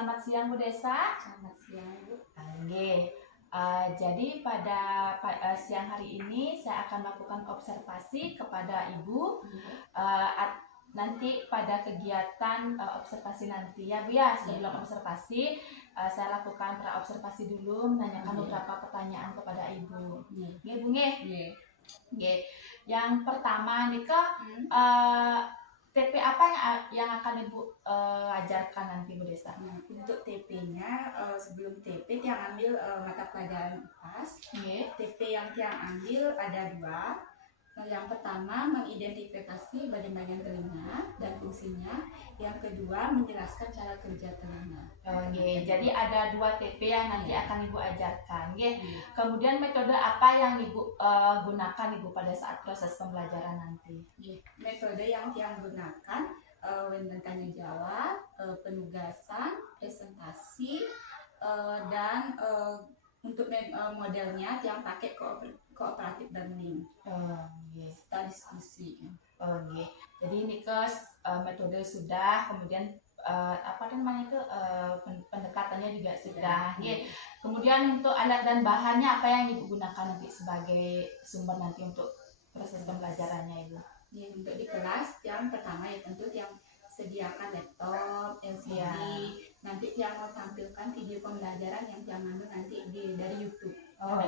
selamat siang Bu Desa. Selamat siang, Bu. Oke. Jadi pada siang hari ini saya akan melakukan observasi kepada Ibu. Nanti pada kegiatan observasi nanti ya Bu ya. Sebelum observasi saya lakukan pra-observasi dulu, menanyakan beberapa pertanyaan kepada Ibu. Oke Bu nge? Oke. Yang pertama nih TP apa yang akan Ibu ajarkan nanti Bu Desa? Untuk TP-nya, sebelum TP yang ambil mata pelajaran IPAS. TP yang ambil ada 2. Yang pertama mengidentifikasi bagian-bagian telinga dan fungsinya. Yang kedua menjelaskan cara kerja telinga. Oke, jadi ada 2 TP yang nanti akan Ibu ajarkan. Kemudian metode apa yang Ibu gunakan Ibu pada saat proses pembelajaran nanti? Metode yang gunakan tanya jawab, penugasan, presentasi, dan untuk modelnya yang pakai kooperatif learning. Kita diskusi. Jadi ini metode sudah, kemudian pendekatannya juga sudah. Kemudian untuk alat dan bahannya apa yang Ibu gunakan nanti sebagai sumber nanti untuk proses pembelajarannya Ibu? Untuk di kelas yang pertama ya tentu yang sediakan laptop, LCD, nanti yang mau tampilkan video pembelajaran yang ambil nanti dari YouTube.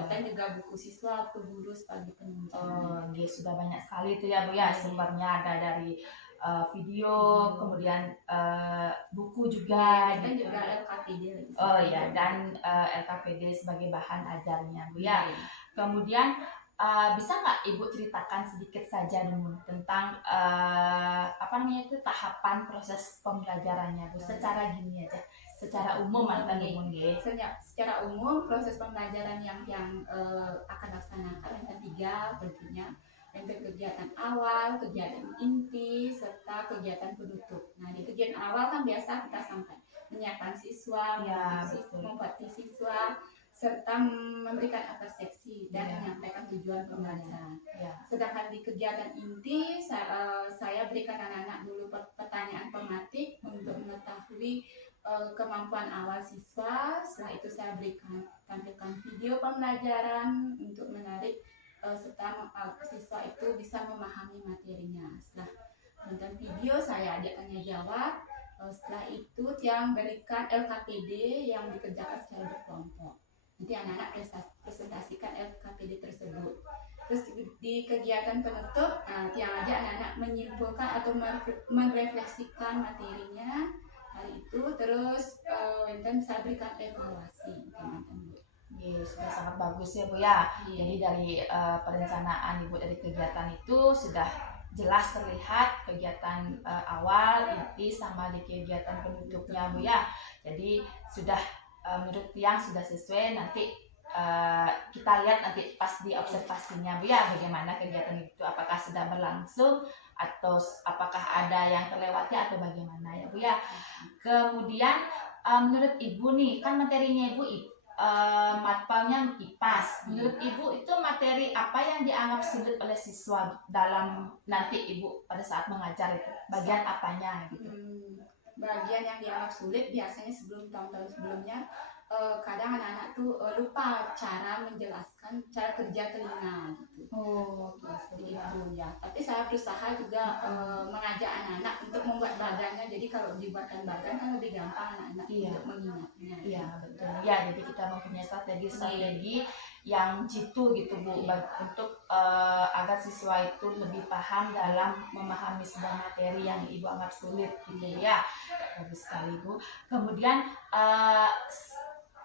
Dan juga buku siswa, buku guru sebagai penunjang. Sudah banyak sekali itu ya Bu ya, sumbernya ada dari video, kemudian buku juga, dan juga LKPD. Dan LKPD sebagai bahan ajarnya Bu ya. Kemudian bisa nggak Ibu ceritakan sedikit saja dulu tentang tahapan proses pembelajarannya Bu, secara gini aja, secara umum Secara umum proses pembelajaran yang akan laksanakan yang 3 tentunya. Untuk kegiatan awal, kegiatan inti, serta kegiatan penutup. Nah, di kegiatan awal kan biasa kita sampai menyiapkan siswa, membuat siswa, serta memberikan seksi dan menyampaikan tujuan pembelajaran. Sedangkan di kegiatan inti, saya berikan anak-anak dulu pertanyaan pematik untuk mengetahui kemampuan awal siswa. Setelah itu saya tampilkan video pembelajaran untuk menarik serta siswa itu bisa memahami materinya. Setelah nonton video saya ajak tanya jawab. Setelah itu yang berikan LKPD yang dikerjakan secara berkelompok. Nanti anak-anak presentasikan LKPD tersebut. Terus di kegiatan penutup, yang ajak anak-anak menyimpulkan atau merefleksikan materinya hari itu. Terus saya berikan evaluasi teman-teman. Sudah sangat bagus ya Bu ya. Jadi dari perencanaan Ibu dari kegiatan itu sudah jelas terlihat kegiatan awal, inti, sama di kegiatan penutupnya Bu ya. Jadi sudah menurut yang sudah sesuai. Nanti kita lihat nanti pas di observasinya Bu ya, bagaimana kegiatan itu, apakah sudah berlangsung atau apakah ada yang terlewati atau bagaimana ya Bu ya. Kemudian menurut Ibu nih, kan materinya Ibu matpalnya IPAS. Menurut Ibu itu materi apa yang dianggap sulit oleh siswa dalam nanti Ibu pada saat mengajar itu? Bagian apanya gitu? Bagian yang dianggap sulit biasanya sebelum tahun-tahun sebelumnya, kadang anak-anak tuh lupa cara menjelaskan cara kerja telinga gitu. Ya. Tapi saya berusaha juga mengajak anak-anak untuk membuat bagannya. Jadi kalau dibuatkan bagan kan lebih gampang anak-anak untuk mengingatnya. Iya betul. Ya, jadi kita mempunyai strategi yang jitu gitu Bu, untuk agar siswa itu lebih paham dalam memahami sebuah materi yang Ibu anggap sulit gitu ya. Bagus sekali Bu. Kemudian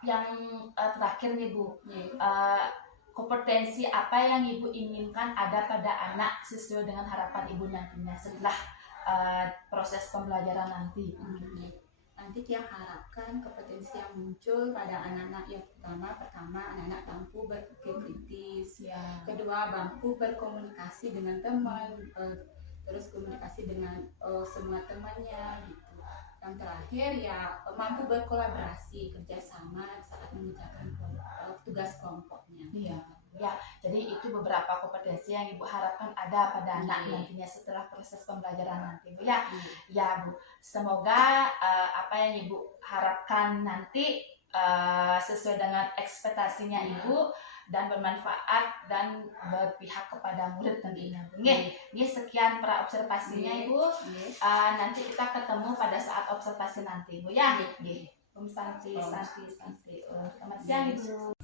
yang terakhir nih Bu, kompetensi apa yang Ibu inginkan ada pada anak sesuai dengan harapan Ibu nantinya setelah proses pembelajaran nanti? Nanti yang harapkan kompetensi yang muncul pada anak-anak yang pertama anak-anak mampu berpikir kritis, kedua mampu berkomunikasi dengan teman, terus komunikasi dengan semua temannya gitu. Yang terakhir ya mampu berkolaborasi, kerjasama saat mengerjakan tugas kelompoknya. Ya, jadi itu beberapa kompetensi yang Ibu harapkan ada pada anak nantinya setelah proses pembelajaran nanti, Bu ya. Ya, Bu. Semoga apa yang Ibu harapkan nanti sesuai dengan ekspektasinya Ibu dan bermanfaat dan berpihak kepada murid tentunya. Nggih, sekian pra observasinya Ibu. Nanti kita ketemu pada saat observasi nanti, Bu ya. Nggih. Om Santi. Selamat siang, Ibu.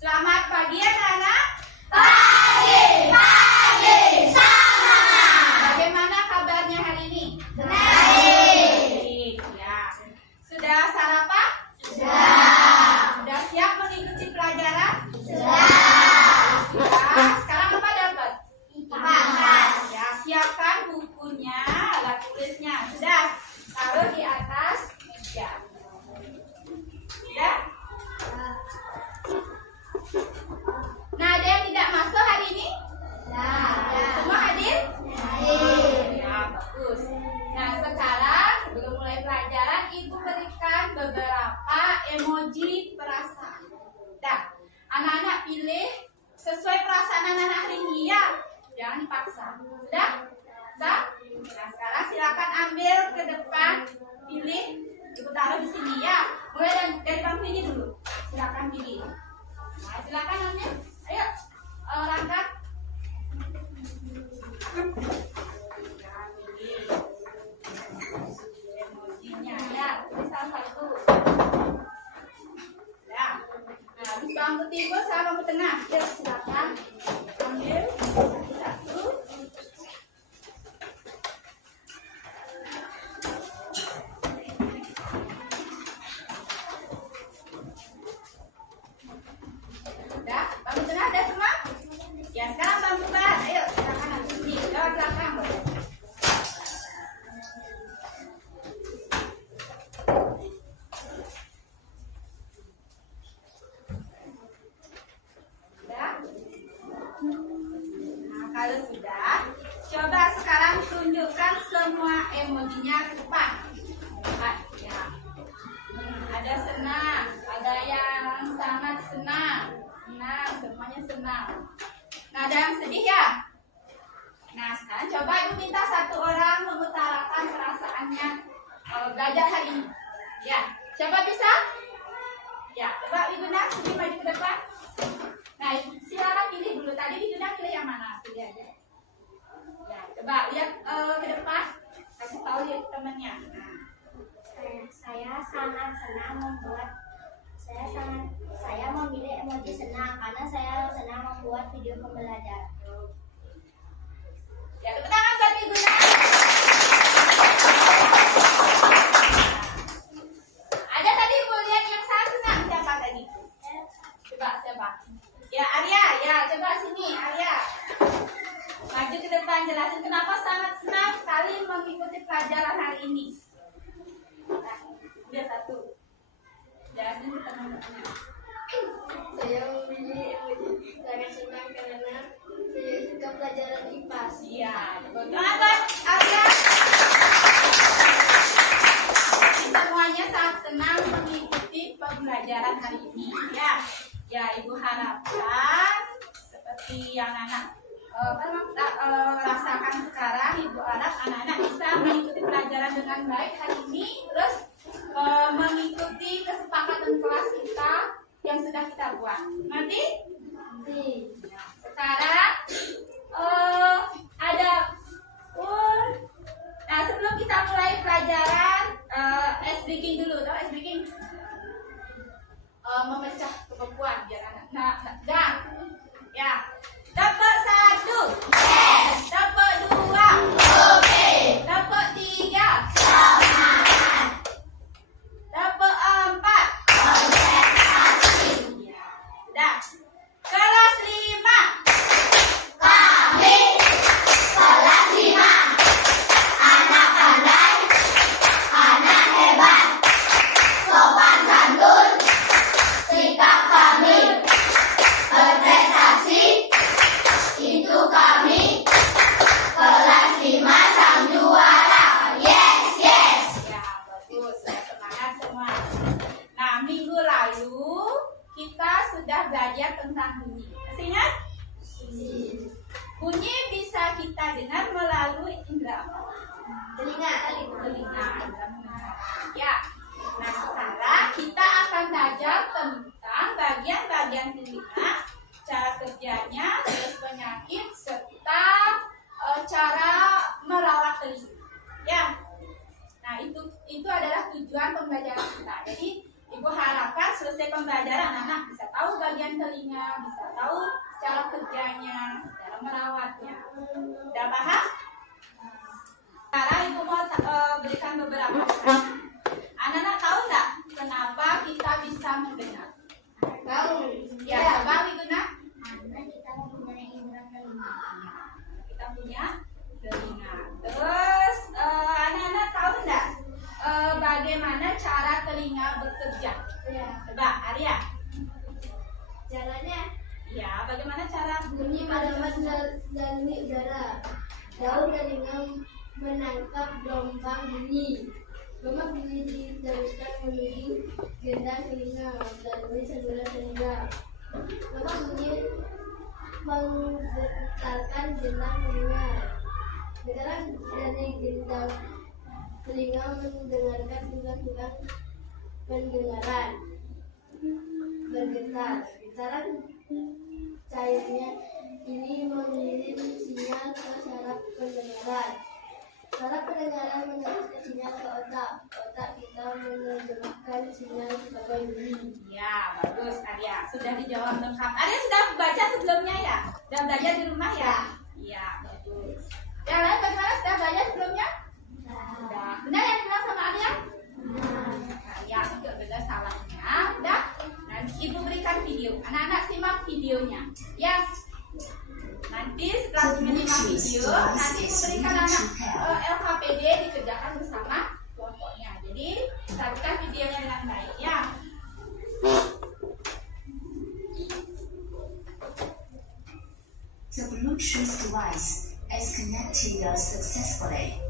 Selamat pagi anak-anak. Pagi, semangat. Bagaimana kabarnya hari ini? Baik. Ya. Sudah sarapan? Sudah. Sudah siap mengikuti pelajaran? Sudah. Sekarang apa dapat? Ibadah. Ya, siapkan bukunya, alat tulisnya. Sudah. Taruh di atas meja. Sudah? Nah, ada yang tidak masuk hari ini? Semua hadir? Ya, bagus. Nah, sekarang sebelum mulai pelajaran, Ibu berikan beberapa emoji perasaan. Dah, anak-anak pilih sesuai perasaan anak-anak hari ini ya. Jangan dipaksa. Sudah? Sudah? Nah, sekarang silakan ambil ke depan, pilih. Ibu taruh di sini ya. Mulai dari bangku ini dulu. Silakan pilih. Nah, silakan ambil. Ayo, Rangga. Emojinya ya, ini salah satu. Ya. Nah, habis bangku timbul sama bangku tengah. Ya, silakan ambil satu. Udah, bangku tengah ada semua? Ya, sekarang bangku barat. Ayo, silakan ambil sini. Lewat belakang. Sudah? Nah, kalau sudah, coba sekarang tunjukkan semua emojinya ke depan. Lihat, ya. Ada senang, ada yang sangat senang, semuanya senang. Nah, ada yang sedih ya? Nah, sekarang coba Ibu minta satu orang mengutarakan perasaannya belajar hari ini. Ya, coba bisa? Ya, coba Ibu nak sedih maju ke depan. Nah, silakan pilih dulu. Tadi Ibu nak pilih yang mana? Pilih aja. Ya, coba lihat ke depan. Kasih tahu lihat temannya. Nah. Saya sangat senang saya memilih emoji senang karena saya senang membuat video pembelajaran. Ya, tepuk tangan buat Ibu nak. Ada tadi Ibu lihat yang sangat senang siapa tadi? Coba siapa? Ya, Arya. Ya, coba sini Arya. Maju ke depan jelasin kenapa sangat senang sekali mengikuti pelajaran hari ini. Nah, udah satu. Jelasin ke teman-teman. Saya memilih emoji sangat senang karena saya suka pelajaran IPA. Iya, selamat Arya. Semuanya sangat senang mengikuti pembelajaran hari ini. Ya, Ibu harapkan seperti yang anak rasakan sekarang, Ibu harap anak-anak bisa mengikuti pelajaran dengan baik hari ini, terus mengikuti kesepakatan kelas kita yang sudah kita buat. Nanti sekarang ada nah, sebelum kita mulai pelajaran ice breaking dulu. Tahu ice breaking? Memecah kebekuan biar anak. Dan ya, dapat 1, dapat 2, dapat 3, dapat 4. Sudah. Kelas 5. Kami itu adalah tujuan pembelajaran kita. Jadi Ibu harapkan selesai pembelajaran anak bisa tahu bagian telinga, bisa tahu cara kerjanya, cara merawatnya. Udah paham? Sekarang Ibu mau berikan beberapa pertanyaan. Anak-anak tahu nggak kenapa kita bisa mendengar? Tahu. Ya, coba Wiguna. Karena kita mempunyai indera telinga. Kita punya telinga. Terus anak-anak tahu nggak bagaimana cara telinga bekerja? Ya. Coba Arya. Caranya Ya, bagaimana cara bunyi pada melalui udara. Daun telinga menangkap gelombang bunyi. Gelombang bunyi diteruskan menuju gendang telinga melalui saluran telinga. Gelombang bunyi menggetarkan gendang telinga. Sekarang dari gendang telinga mendengarkan tulang-tulang pendengaran bergetar. Getaran cairnya ini mengirim sinyal ke saraf pendengaran. Saraf pendengaran meneruskan sinyal ke otak. Otak kita menerjemahkan sinyal sebagai bunyi. Ya, bagus Arya. Sudah dijawab lengkap. Arya sudah baca sebelumnya ya? Sudah belajar di rumah ya? Iya, bagus. Yang lain bagaimana? Sudah belajar sebelumnya? Sudah. Benar yang bilang sama Arya? Arya untuk benar salahnya. Udah? Nanti Ibu berikan video. Anak-anak simak videonya. Ya. Nanti setelah menyimak video, nanti Ibu berikan anak LKPD dikerjakan bersama kelompoknya. Jadi, saksikan videonya dengan baik ya. The Bluetooth device is connected successfully.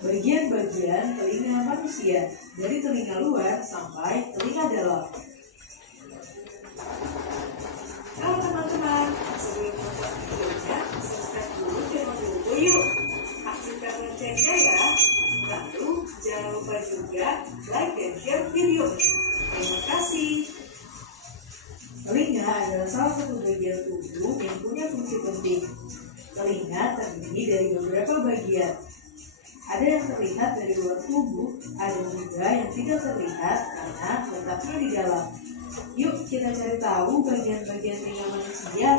Bagian-bagian telinga manusia, dari telinga luar sampai telinga dalam. Halo teman-teman, sebelum nonton videonya, subscribe dulu channel Bobo yuk. Aktifkan loncengnya ya. Lalu jangan lupa juga like dan share video ini. Terima kasih. Telinga adalah salah satu bagian tubuh yang punya fungsi penting. Telinga terdiri dari beberapa bagian. Ada yang terlihat dari luar tubuh, ada juga yang tidak terlihat karena letaknya di dalam. Yuk kita cari tahu bagian-bagian telinga manusia.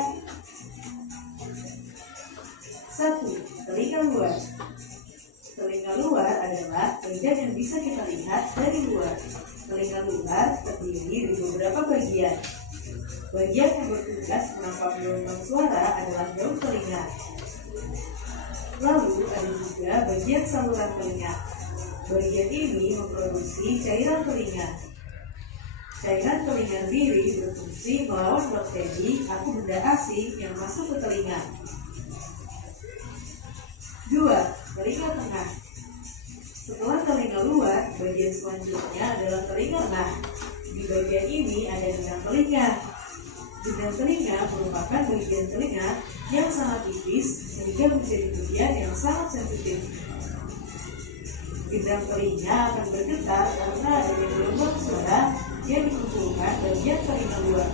1. Telinga luar. Telinga luar adalah bagian yang bisa kita lihat dari luar. Telinga luar terdiri dari beberapa bagian. Bagian yang bertugas menangkap gelombang suara adalah daun telinga. Lalu ada juga bagian saluran telinga. Bagian ini memproduksi cairan telinga. Cairan telinga sendiri berfungsi melawan bakteri atau benda asing yang masuk ke telinga. 2. Telinga tengah. Setelah telinga luar, bagian selanjutnya adalah telinga tengah. Di bagian ini ada gendang telinga. Gendang telinga merupakan bagian telinga yang sangat tipis sehingga menjadi bagian yang sangat sensitif. Gendang telinga akan bergetar karena adanya gelombang suara yang dikumpulkan bagian telinga luar.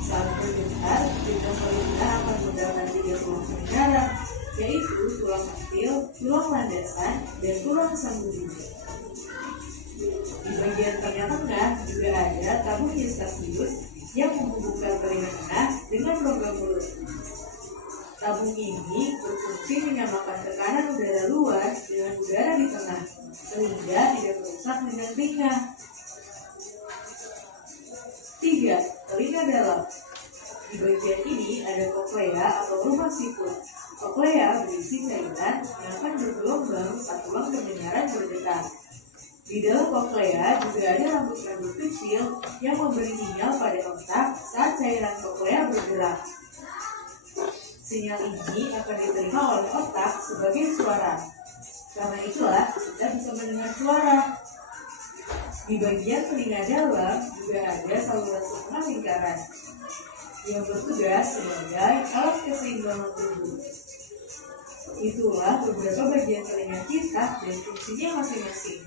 Saat bergetar, gendang telinga akan menggunakan 3 tulang pendengaran, yaitu tulang kecil, tulang landasan, dan tulang sambungan. Di bagian tengah-tengah juga ada tabung Eustachius yang menghubungkan telinga tengah dengan rongga mulut. Tabung ini berfungsi menyamakan tekanan udara luar dengan udara di tengah, sehingga tidak merusak gendang telinga. 3. Telinga dalam. Di bagian ini ada koklea atau rumah siput. Koklea berisi cairan yang akan bergelombang saat tulang pendengaran bergetar. Di dalam koklea juga ada rambut-rambut kecil yang memberi sinyal pada otak saat cairan koklea bergerak. Sinyal ini akan diterima oleh otak sebagai suara. Karena itulah kita bisa mendengar suara. Di bagian telinga dalam juga ada saluran sukma lingkaran yang bertugas sebagai alat keseimbangan tubuh. Itulah beberapa bagian telinga kita dan fungsinya masing-masing.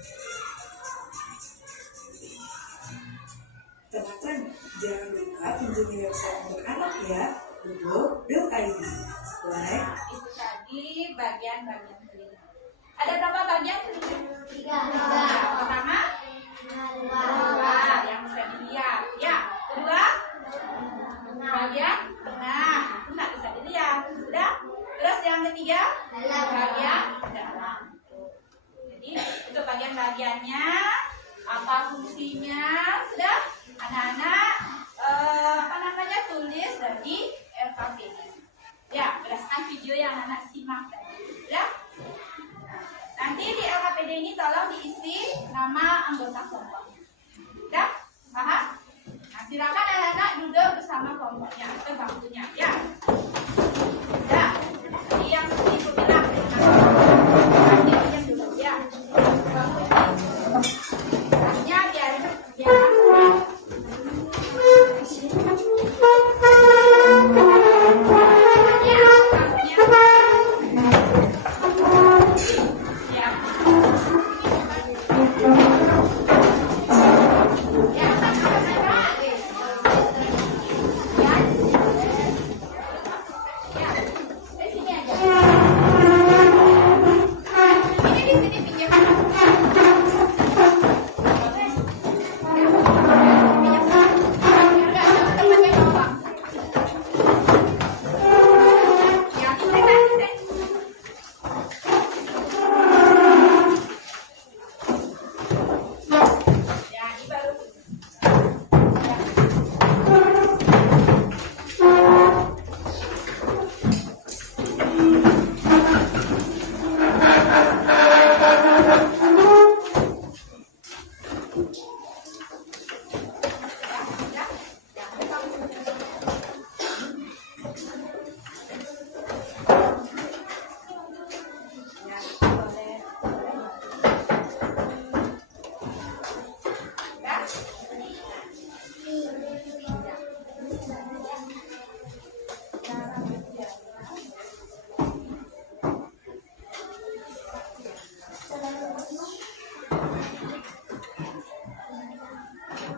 Teman-teman, jangan lupa kunjungi website untuk anak ya, bobo.id. Like, Itu tadi bagian-bagian telinga. Ada berapa bagian telinga? 3. Pertama, dua yang bisa dilihat. Ya, kedua, bagian tengah itu nggak bisa dilihat. Sudah. Terus yang ketiga, bagian dalam. Jadi untuk bagian-bagiannya, apa fungsinya, sudah anak-anak tulis dari LKPD. Ya, berdasarkan video yang anak simak tadi. Ya. Nanti di LKPD ini tolong diisi nama anggota kelompok. Ya, paham? Nah, silakan anak-anak duduk bersama kelompoknya atau bangkunya. Ya. Ya. Jadi yang seperti itu bilang. Nanti diam dulu. Ya. Bangkunya biar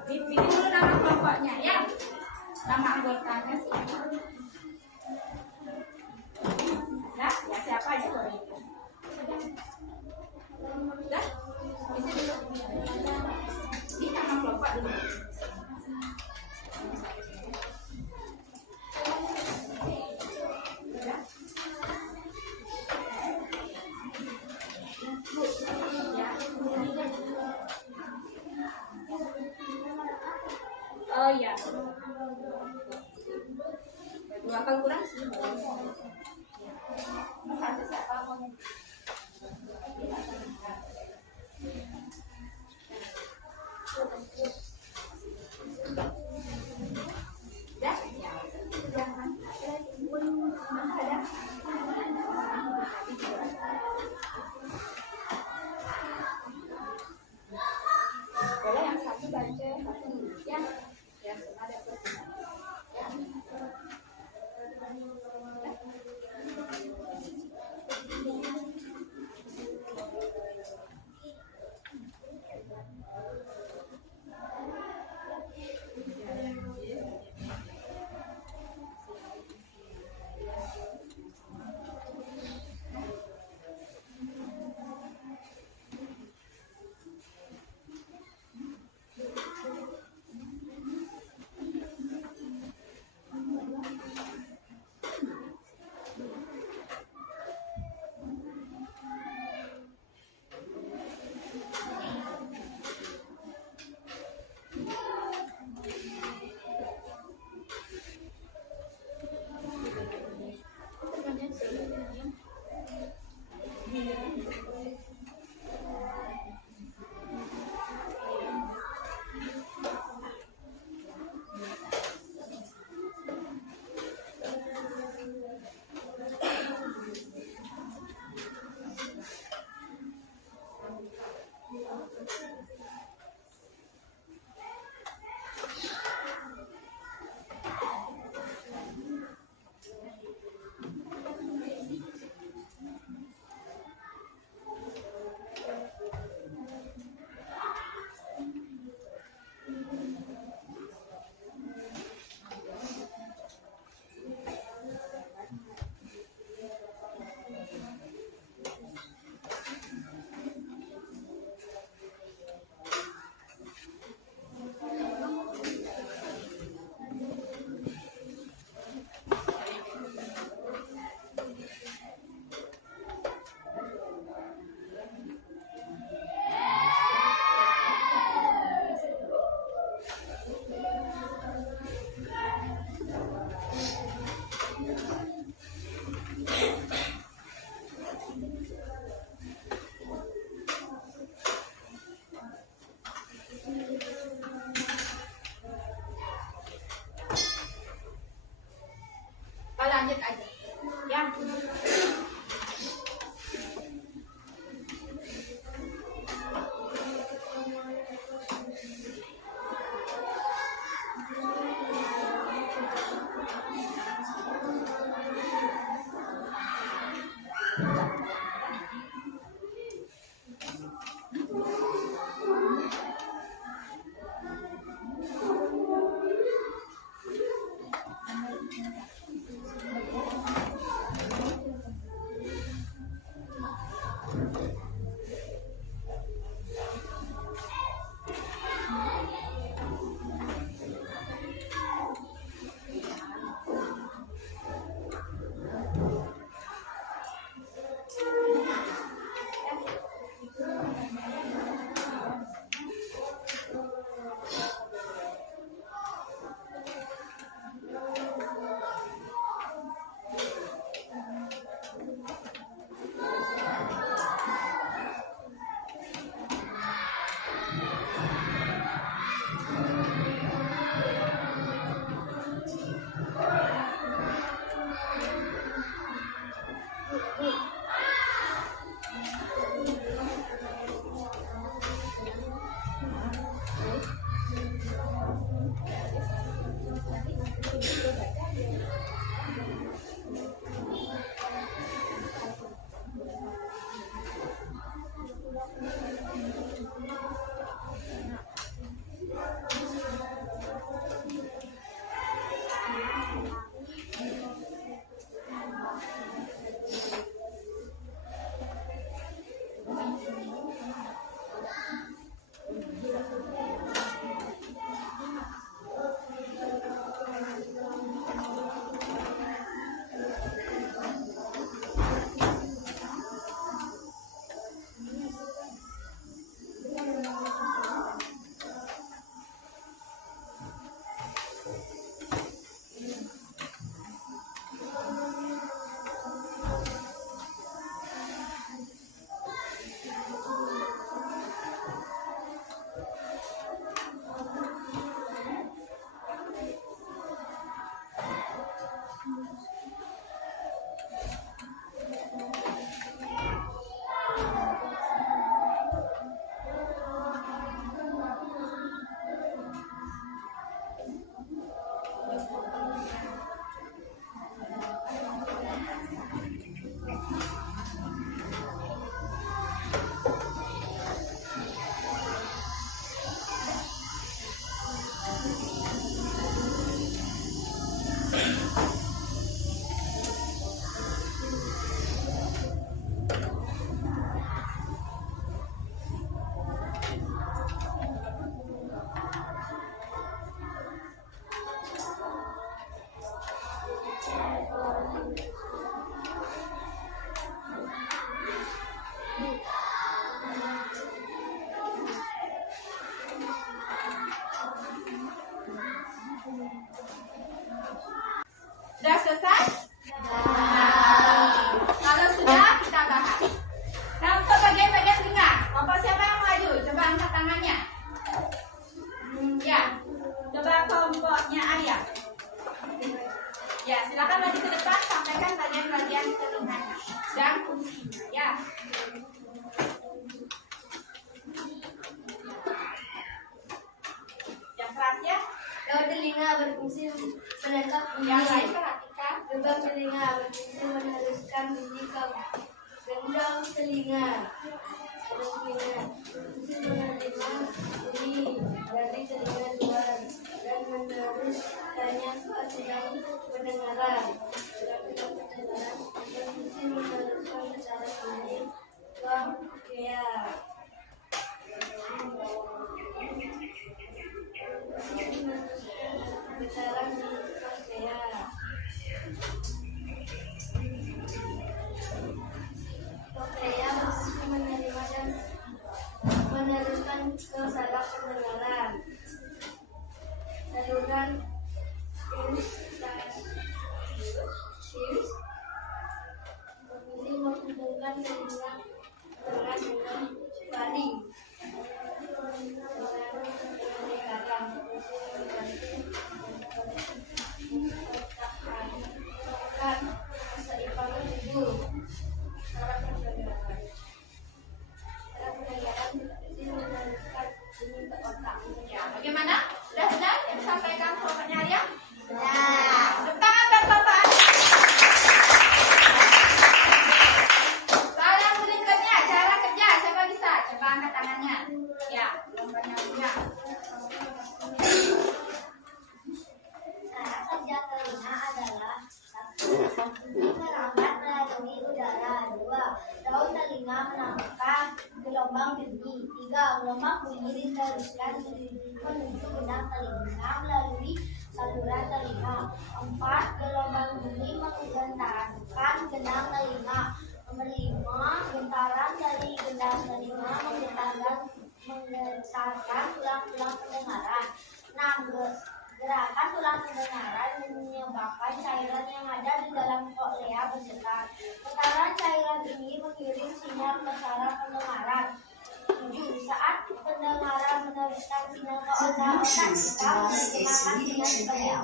bikin dulu nama kelompoknya ya. Nama anggotanya siapa? Nah, ya siapa aja boleh itu. Sudah? Isi dulu. Ini nama kelompok dulu. Sudah? Oh ya. Dua kali kurang sih. Satu siapa mau? Dah, ya. Jangan. Ada. Boleh yang satu baca, satu nulis ya. Ya, semua ada. Ya. selesai? Kalau sudah, kita bahas. Nah, untuk bagian-bagian telinga, kelompok siapa yang maju? Coba angkat tangannya. Ya, coba kelompoknya Ayah. Ya, silakan maju ke depan, sampaikan bagian-bagian telinganya dan fungsinya. Ya. Yang keras ya. Daun telinga berfungsi menangkap bunyi. Yang lain perhatikan. Lubang telinga berfungsi meneruskan bunyi ke gendang telinga. Gendang telinga berfungsi menerima bunyi dari telinga luar dan meneruskannya ke sidang pendengaran. Sidang pendengaran berfungsi meneruskan secara bunyi ke kokea. Getaran di kokea. Kokea berfungsi menerima dan meneruskan ke saraf pendengaran. Saluran berfungsi menghubungkan telinga dengan faring. Ya, bagaimana? Sudah yang disampaikan kelompoknya Arya? Sudah. Tepuk tangan Bapak. Soal yang berikutnya, cara kerja. Siapa bisa? Coba angkat tangannya. Ya, kelompoknya Arya. Cara kerja telinga adalah merambat melalui udara. 2. Daun telinga menangkap gelombang bunyi. 3. Gelombang bunyi diteruskan menuju gendang telinga melalui saluran telinga. 4. Gelombang bunyi menggentarkan gendang telinga. 5. Gentaran dari gendang telinga menggetarkan tulang-tulang pendengaran. 6. Gerakan tulang pendengaran menyebabkan cairan yang ada di dalam koklea bergetar. Getaran cairan ini mengirim sinyal ke saraf pendengaran. 7. Saat pendengaran meneruskan sinyal ke otak-otak kita menggunakan sinyal sebagai bunyi.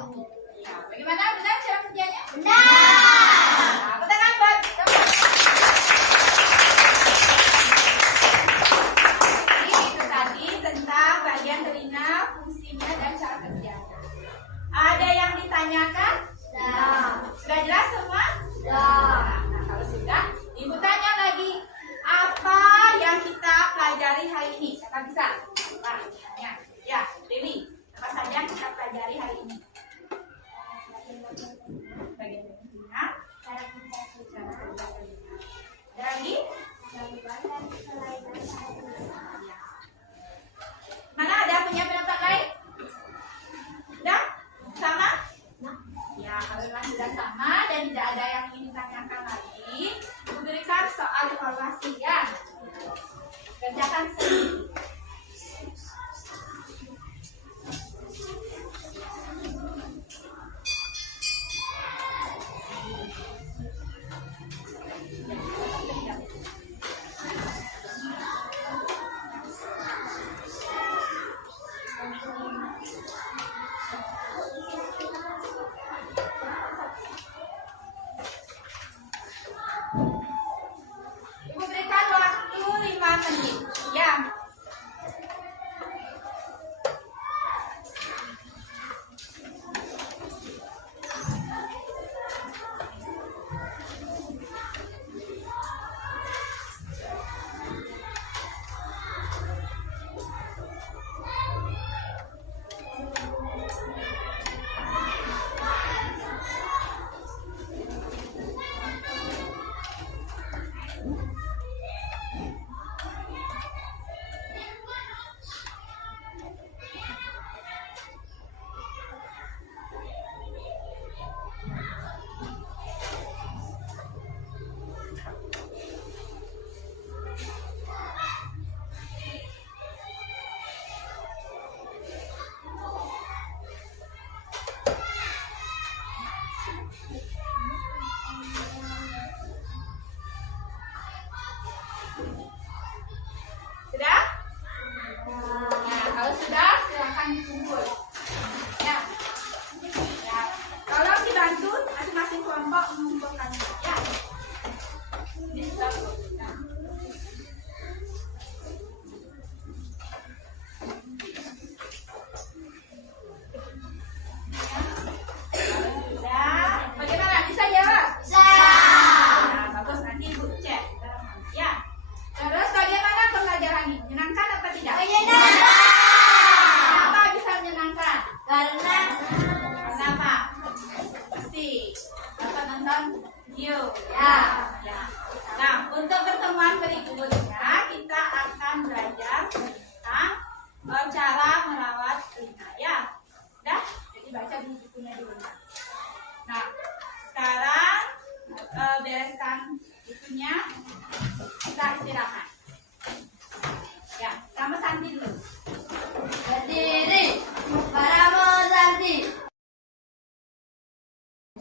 Ya, bagaimana? Benar cara kerjanya? Benar. Nah, tepuk tangan buat itu tadi tentang bagian telinga, fungsinya dan cara kerjanya. Ada yang ditanyakan? Sudah jelas semua? Nah, kalau sudah, Ibu tanya lagi, apa yang kita pelajari hari ini? Siapa bisa? Wah, tanya. Ya, Dewi, apa saja yang kita pelajari hari ini? Bagian telinga, cara kerja telinga. Ada lagi? Mana ada punya pendapat lain? Sudah? Sama? Ya, kalau memang sudah sama dan tidak ada yang ingin ditanyakan lagi, Ibu berikan soal evaluasi ya. Kerjakan sendiri. akan dikumpul. Ya. Ya. Tolong dibantu masing-masing kelompok mengumpulkannya ya. Ini sudah nah. Sudah. Bagaimana? Bisa jawab? Bisa. Nah, bagus, nanti Ibu cek. Ya. Terus bagaimana pembelajaran ini? Menyenangkan atau tidak? Menyenangkan. Kenapa bisa menyenangkan? Karena apa? Pasti dapat nonton video. Ya. Ya. Nah, untuk pertemuan berikutnya kita akan belajar tentang cara merawat telinga ya. Udah? Jadi baca di bukunya dulu. Nah, sekarang bereskan bukunya, kita istirahat. Ya, kamu Santi dulu. Berdiri, para Santi.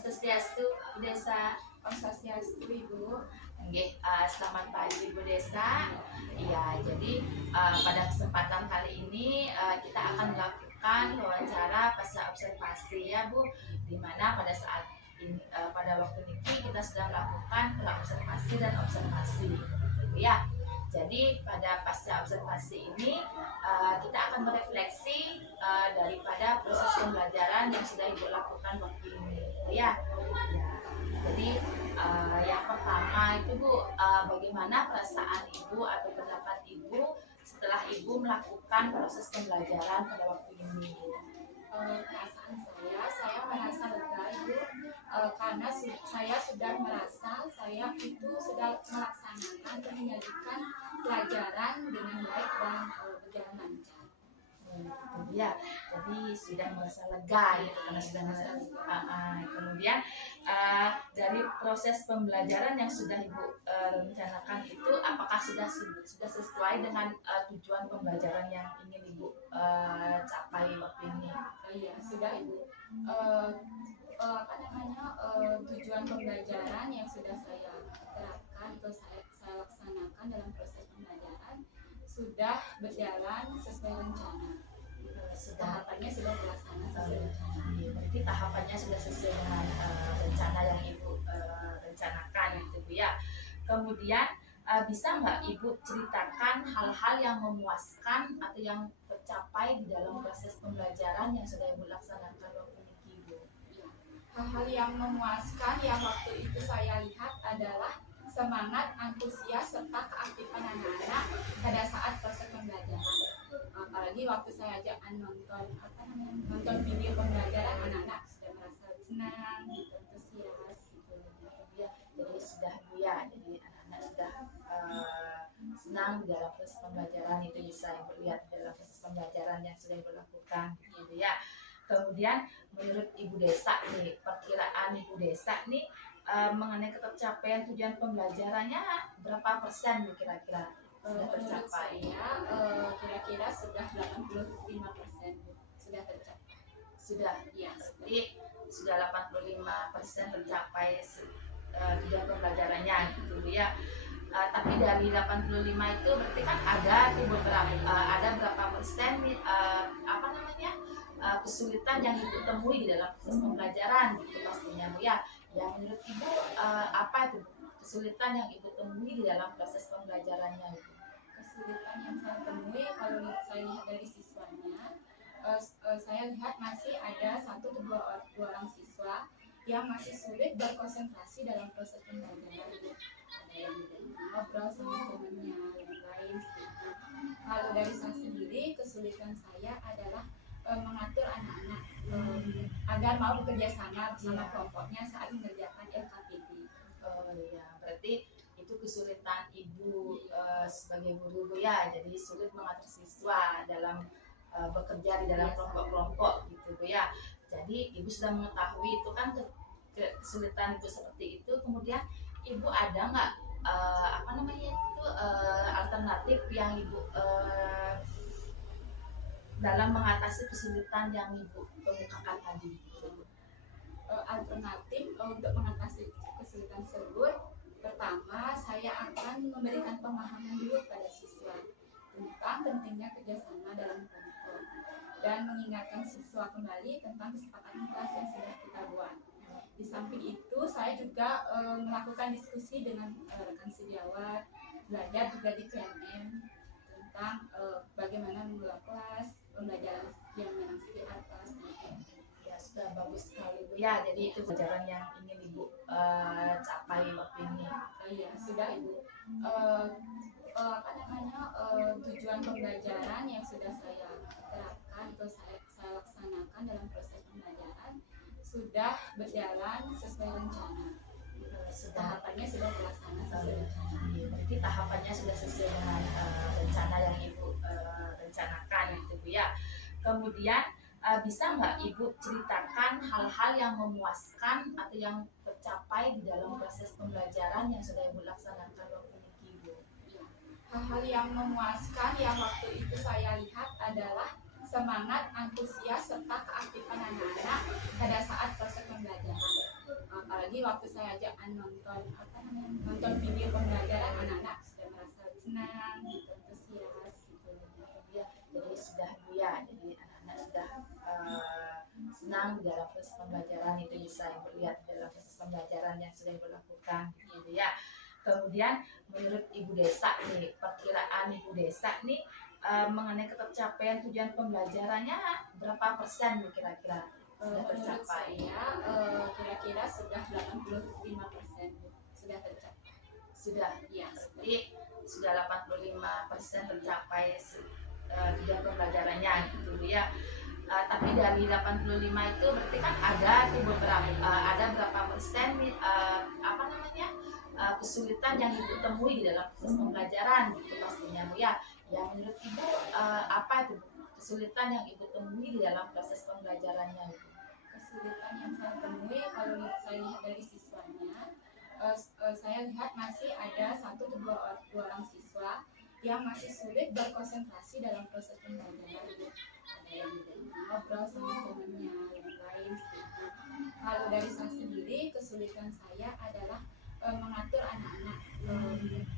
Swastiastu, Bu Desa. Om Swastiastu, Ibu. Nggih, selamat pagi Bu Desa. Iya, jadi pada kesempatan kali ini kita akan melakukan wawancara pasca observasi ya Bu, di mana pada saat ini, pada waktu ini kita sudah melakukan pra observasi dan observasi, gitu ya. Jadi pada pasca observasi ini kita akan merefleksi daripada proses pembelajaran yang sudah Ibu lakukan waktu ini, gitu ya. Ya. Jadi yang pertama itu Bu, bagaimana perasaan Ibu atau pendapat Ibu setelah Ibu melakukan proses pembelajaran pada waktu ini? Perasaan saya merasa lega Ibu, karena saya sudah merasa saya itu sudah melaksanakan dan menyajikan pelajaran dengan baik dan berjalan lancar. Ya, jadi sudah merasa lega gitu karena sudah merasa kemudian dari proses pembelajaran yang sudah Ibu rencanakan itu, apakah sudah sesuai dengan tujuan pembelajaran yang ingin Ibu capai waktu ini? Iya, sudah Ibu. Tujuan pembelajaran yang sudah saya terapkan atau saya laksanakan dalam proses pembelajaran sudah berjalan sesuai rencana. Tahapannya sudah terlaksana sesuai rencana. Berarti tahapannya sudah sesuai dengan rencana yang Ibu rencanakan gitu Bu ya. Kemudian bisa nggak Ibu ceritakan hal-hal yang memuaskan atau yang tercapai di dalam proses pembelajaran yang sudah Ibu laksanakan waktu ini Bu? Hal-hal yang memuaskan yang waktu itu saya lihat adalah semangat, antusias, serta keaktifan anak-anak pada saat proses pembelajaran. Apalagi waktu saya ajak nonton video pembelajaran, anak-anak sudah merasa senang, gitu, antusias, gitu. Ya, jadi sudah Bu ya, jadi anak-anak sudah senang di dalam proses pembelajaran, itu bisa Ibu lihat dalam proses pembelajaran yang sudah Ibu lakukan gitu ya. Kemudian menurut Ibu Desa nih, perkiraan Ibu Desa nih mengenai ketercapaian tujuan pembelajarannya berapa persen Bu kira-kira sudah Menurut tercapai? saya kira-kira sudah 85% sudah tercapai. Sudah, Ya, jadi sudah 85% tercapai tujuan pembelajarannya gitu Bu ya. Tapi dari 85 itu berarti kan ada tuh beberapa ada berapa persen kesulitan yang Ibu temui di dalam proses pembelajaran gitu pastinya Bu ya. Ya menurut Ibu apa itu kesulitan yang Ibu temui di dalam proses pembelajarannya Ibu? kesulitan yang saya temui kalau saya lihat dari siswanya, saya lihat masih ada 1-2 orang siswa yang masih sulit berkonsentrasi dalam proses pembelajaran. Ada yang ngobrol sama temannya, yang lain seperti. Kalau dari saya sendiri, kesulitan saya adalah mengatur anak-anak agar mau bekerja sama bersama kelompoknya saat mengerjakan LKPD. Oh iya, berarti itu kesulitan Ibu sebagai guru Bu ya, jadi sulit mengatur siswa dalam bekerja di dalam kelompok-kelompok gitu Bu ya. Jadi Ibu sudah mengetahui itu kan kesulitan Ibu seperti itu, kemudian Ibu ada nggak alternatif yang Ibu dalam mengatasi kesulitan yang Ibu kemukakan tadi? Alternatif untuk mengatasi kesulitan tersebut, pertama saya akan memberikan pemahaman dulu pada siswa tentang pentingnya kerjasama dalam kelompok. dan mengingatkan siswa kembali tentang kesepakatan kelas yang sudah kita buat. Di samping itu, saya juga melakukan diskusi dengan rekan sejawat, belajar juga di PNM tentang bagaimana mengelola kelas, pembelajaran yang menanggapi atas. Ya, sudah bagus sekali Bu ya. Jadi itu pelajaran yang ingin Ibu capai waktu ini. Iya, sudah Ibu. Tujuan pembelajaran yang sudah saya terapkan atau saya laksanakan dalam proses pembelajaran sudah berjalan sesuai rencana. Tahapannya sudah terlaksana sesuai rencana. Iya, berarti tahapannya sudah sesuai dengan rencana yang Ibu rencanakan gitu Bu ya. Kemudian bisa nggak Ibu ceritakan hal-hal yang memuaskan atau yang tercapai di dalam proses pembelajaran yang sudah Ibu laksanakan waktu ini Ibu? Hal-hal yang memuaskan yang waktu itu saya lihat adalah semangat, antusias, serta keaktifan anak-anak pada saat proses pembelajaran. Apalagi waktu saya ajak nonton video pembelajaran, anak-anak sudah merasa senang, gitu, antusias, gitu. Ya, jadi sudah Bu ya, jadi anak-anak sudah senang di dalam proses pembelajaran, itu bisa Ibu lihat di dalam proses pembelajaran yang sudah Ibu lakukan gitu ya. Kemudian menurut Ibu Desa nih, perkiraan Ibu Desa nih mengenai ketercapaian tujuan pembelajarannya berapa persen Bu kira-kira sudah Menurut tercapai? saya kira-kira sudah 85% sudah tercapai. Sudah, Ya, jadi sudah 85% tercapai tujuan pembelajarannya gitu Bu ya. Tapi dari 85 itu berarti kan ada tuh beberapa ada berapa persen kesulitan yang Ibu temui di dalam proses pembelajaran gitu pastinya Bu ya. Ya menurut Ibu apa itu kesulitan yang Ibu temui di dalam proses pembelajarannya Ibu? kesulitan yang saya temui kalau saya lihat dari siswanya, saya lihat masih ada 1-2 orang siswa yang masih sulit berkonsentrasi dalam proses pembelajaran. Ada yang ngobrol sama temannya, yang lain. Kalau dari saya sendiri, kesulitan saya adalah mengatur anak-anak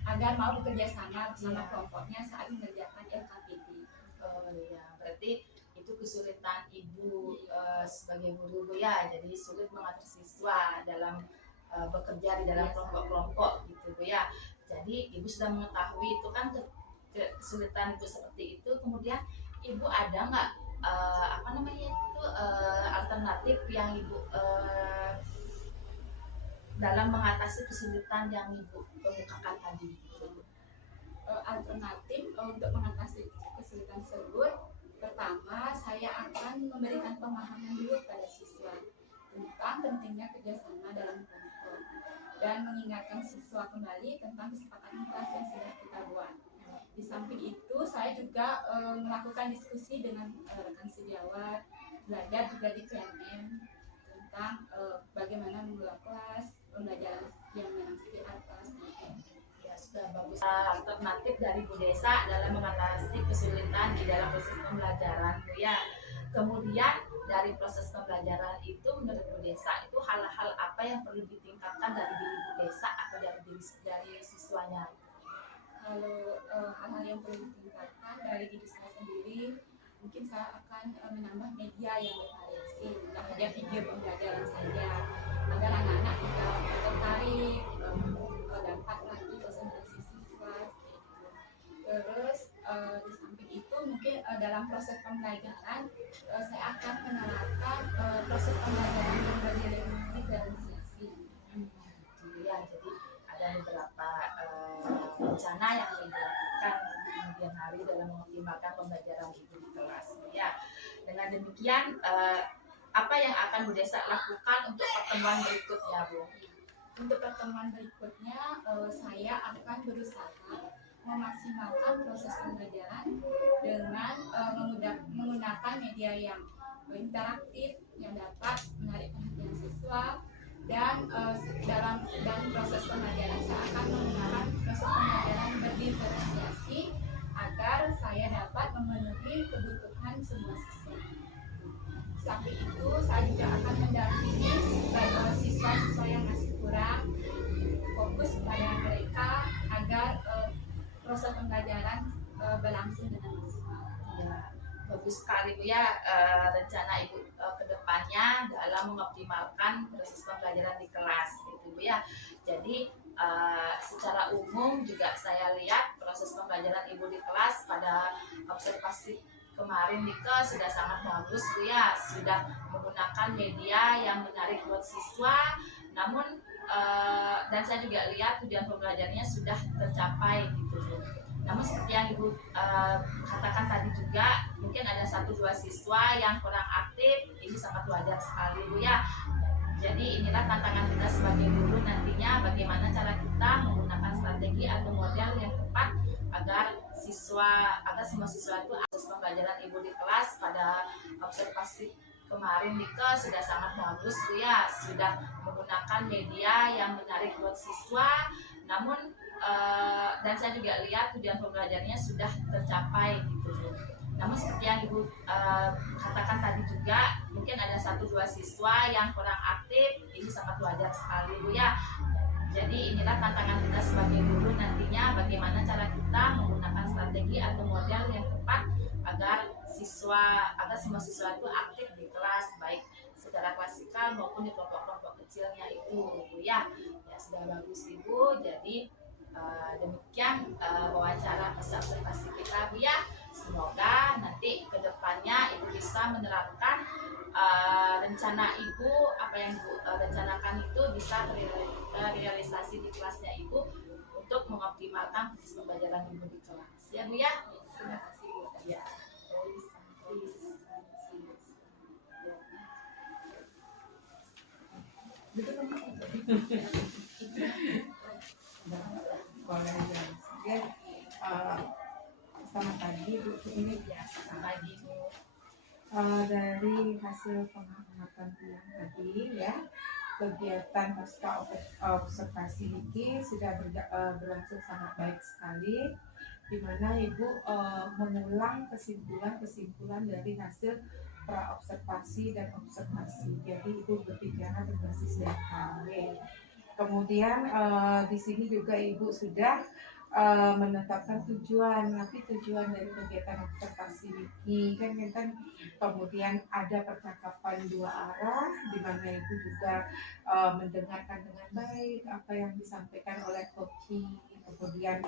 agar mau bekerja sama bersama kelompoknya saat mengerjakan LKPD. Oh iya, berarti itu kesulitan Ibu sebagai guru Bu ya. Jadi sulit mengatur siswa dalam bekerja di dalam kelompok-kelompok gitu Bu ya. Jadi Ibu sudah mengetahui itu kan kesulitan Ibu seperti itu. Kemudian Ibu ada nggak alternatif yang Ibu dalam mengatasi kesulitan yang Ibu kemukakan tadi gitu. Alternatif untuk mengatasi kesulitan tersebut, pertama saya akan memberikan pemahaman dulu pada siswa tentang pentingnya kerjasama dalam kelompok dan mengingatkan siswa kembali tentang kesepakatan kelas yang sudah kita buat. Di samping itu, saya juga melakukan diskusi dengan rekan sejawat, belajar juga di PNM tentang bagaimana mengelola kelas, pembelajaran yang menanggapi atas. Ya sudah bagus. Alternatif dari Bu Desa dalam mengatasi kesulitan di dalam proses pembelajaran Bu ya. Kemudian dari proses pembelajaran itu menurut Bu Desa itu hal-hal apa yang perlu ditingkatkan dari diri Bu Desa atau dari siswanya? Kalau hal-hal yang perlu ditingkatkan dari diri saya sendiri, mungkin saya akan menambah media yang bervariasi, bukan hanya video pembelajaran saja, agar anak-anak juga tertarik, dapat lagi konsentrasi siswa. Terus di samping itu mungkin dalam proses pembelajaran saya akan menerapkan proses pembelajaran yang berdiferensiasi. Ya, jadi ada beberapa rencana yang dilakukan di kemudian hari dalam mengoptimalkan pembelajaran Ibu di kelas. Ya, dengan demikian apa yang akan Bu Desa lakukan untuk pertemuan berikutnya Bu? Untuk pertemuan berikutnya, saya akan berusaha memaksimalkan proses pembelajaran dengan menggunakan media yang interaktif yang dapat menarik perhatian siswa dan dalam proses pembelajaran saya akan menggunakan proses pembelajaran berdiferensiasi agar saya dapat memenuhi kebutuhan semua siswa. Samping itu, saya juga akan mendampingi siswa-siswa yang masih kurang fokus pada mereka agar proses pembelajaran berlangsung dengan maksimal. Ya, bagus sekali Bu ya, rencana Ibu ke depannya dalam mengoptimalkan proses pembelajaran di kelas gitu Bu ya. Jadi secara umum juga saya lihat proses pembelajaran Ibu di kelas pada observasi kemarin Dika sudah sangat bagus Bu ya, sudah menggunakan media yang menarik buat siswa, namun dan saya juga lihat tujuan pembelajarannya sudah tercapai gitu Bu. Namun seperti yang Ibu katakan tadi juga, mungkin ada 1-2 siswa yang kurang aktif, ini sangat wajar sekali Bu ya. Jadi inilah tantangan kita sebagai guru nantinya, bagaimana cara kita menggunakan strategi atau model yang tepat agar semua siswa itu akses pembelajaran Ibu di kelas pada observasi kemarin Dika sudah sangat bagus Bu ya, sudah menggunakan media yang menarik buat siswa, namun dan saya juga lihat tujuan pembelajarannya sudah tercapai gitu Bu. Namun seperti yang Ibu katakan tadi juga, mungkin ada 1-2 siswa yang kurang aktif, ini sangat wajar sekali Bu ya. Jadi inilah tantangan kita sebagai guru nantinya, bagaimana cara kita menggunakan strategi atau model yang tepat agar semua siswa itu aktif di kelas, baik secara klasikal maupun di kelompok-kelompok kecilnya itu Bu ya. Ya sudah bagus Ibu. Jadi demikian wawancara observasi kita Bu ya. Semoga nanti ke depannya Ibu bisa menerapkan rencana Ibu, apa yang Ibu rencanakan itu bisa terrealisasi di kelasnya Ibu untuk mengoptimalkan proses pembelajaran Ibu di kelas. Ya Bu ya. Terima kasih Bu. Ya. Selamat pagi Bu. Ini Selamat pagi Bu. dari hasil pengamatan pulang tadi ya, kegiatan pasca observasi ini sudah berlangsung sangat baik sekali, di mana Ibu mengulang kesimpulan dari hasil praobservasi dan observasi. Jadi Ibu berbicara berbasis data. Kemudian di sini juga Ibu sudah menetapkan tujuan, tapi tujuan dari kegiatan observasi ini kan kemudian ada percakapan 2 arah, di mana Ibu juga mendengarkan dengan baik apa yang disampaikan oleh coaching, kemudian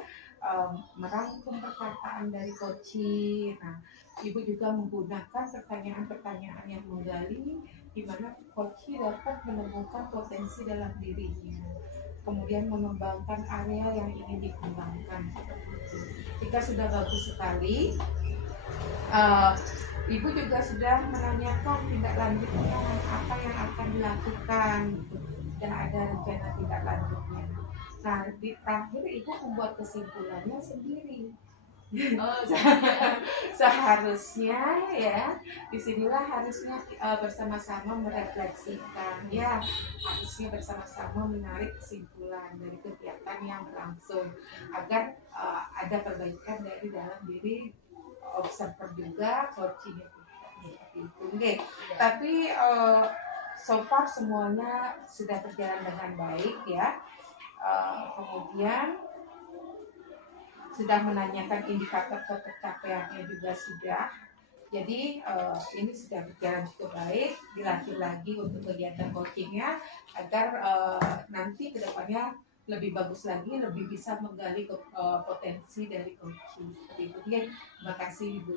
merangkum perkataan dari coaching. Nah, Ibu juga menggunakan pertanyaan-pertanyaan yang menggali, di mana coaching dapat menemukan potensi dalam dirinya, kemudian mengembangkan area yang ingin dikembangkan. Jika sudah bagus sekali, Ibu juga sudah menanyakan tindak lanjutnya apa yang akan dilakukan, dan ada rencana tindak lanjutnya. Nah, di terakhir Ibu membuat kesimpulannya sendiri. Seharusnya ya, disinilah harusnya bersama-sama merefleksikan ya, harusnya bersama-sama menarik kesimpulan dari kegiatan yang berlangsung agar ada perbaikan dari dalam diri observer juga, coaching seperti itu. Okay. Tapi so far semuanya sudah berjalan dengan baik ya. Kemudian sudah menanyakan indikator tercapaiannya juga sudah. Jadi ini sudah berjalan cukup baik, dilatih lagi untuk kegiatan coachingnya agar nanti kedepannya lebih bagus lagi, lebih bisa menggali potensi dari coaching seperti itu. Terima kasih Ibu.